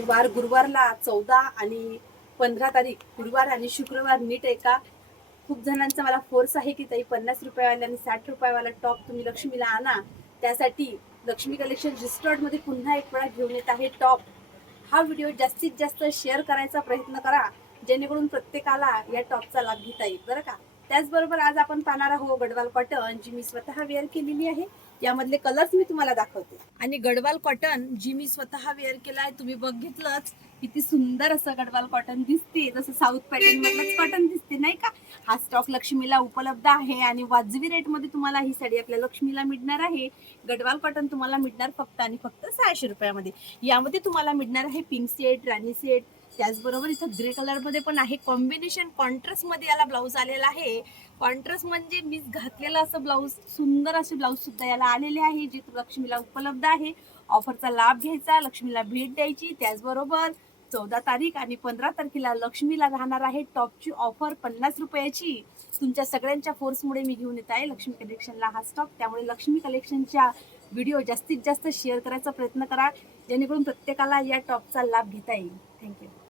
वार गुरुवारला 14 आणि 15 तारीख गुरुवार आणि शुक्रवार नीट आहे का? खूप जणांचा मला फोर्स आहे की ताई 50 रुपयावाला आणि 60 रुपयावाला टॉप तुम्ही लक्ष्मीला आणा. त्यासाठी लक्ष्मी कलेक्शन रिस्टॉर्टमध्ये पुन्हा एक वेळा घेऊन येत आहे टॉप. हा व्हिडिओ जास्तीत जास्त शेअर करायचा प्रयत्न करा, जेणेकरून प्रत्येकाला या टॉपचा लाभ घेता येईल बरं का. त्याचबरोबर आज आपण पाहणार आहोत गडवाल कॉटन, जी मी स्वतः वेअर केलेली आहे. यामधले कलर्स मी तुम्हाला दाखवते. आणि गडवाल कॉटन जी मी स्वतः वेअर केला आहे, तुम्ही बघितलंच किती सुंदर असं गडवाल कॉटन दिसते, जसं साऊथ पॅटर्न मधलंच कॉटन दिसते नाही का. हा स्टॉक लक्ष्मीला उपलब्ध आहे आणि वाजवी रेटमध्ये तुम्हाला ही साडी आपल्या लक्ष्मीला मिळणार आहे. गडवाल कॉटन तुम्हाला मिळणार फक्त आणि फक्त 600 रुपयामध्ये. यामध्ये तुम्हाला मिळणार आहे पिंक सेट, राणी सेट, त्याचबरोबर इथं ग्रे कलर मध्ये पण आहे. कॉम्बिनेशन कॉन्ट्रास्ट मध्ये याला ब्लाऊज आलेला आहे. कॉन्ट्रास्ट म्हणजे मी घातलेलं असं ब्लाऊज, सुंदर असे ब्लाऊज सुद्धा याला आलेले आहे, जे लक्ष्मीला उपलब्ध आहे. ऑफरचा लाभ घ्यायचा, लक्ष्मीला भेट द्यायची. त्याचबरोबर 14 तारीख आणि 15 तारखेला लक्ष्मीला राहणार आहे टॉपची ऑफर 50 रुपयाची. तुमच्या सगळ्यांच्या फोर्समुळे मी घेऊन येत आहे लक्ष्मी कलेक्शनला हा स्टॉक. त्यामुळे लक्ष्मी कलेक्शनच्या व्हिडिओ जास्तीत जास्त शेअर करायचा प्रयत्न करा, जेणेकरून प्रत्येकाला या टॉपचा लाभ घेता येईल. थँक्यू.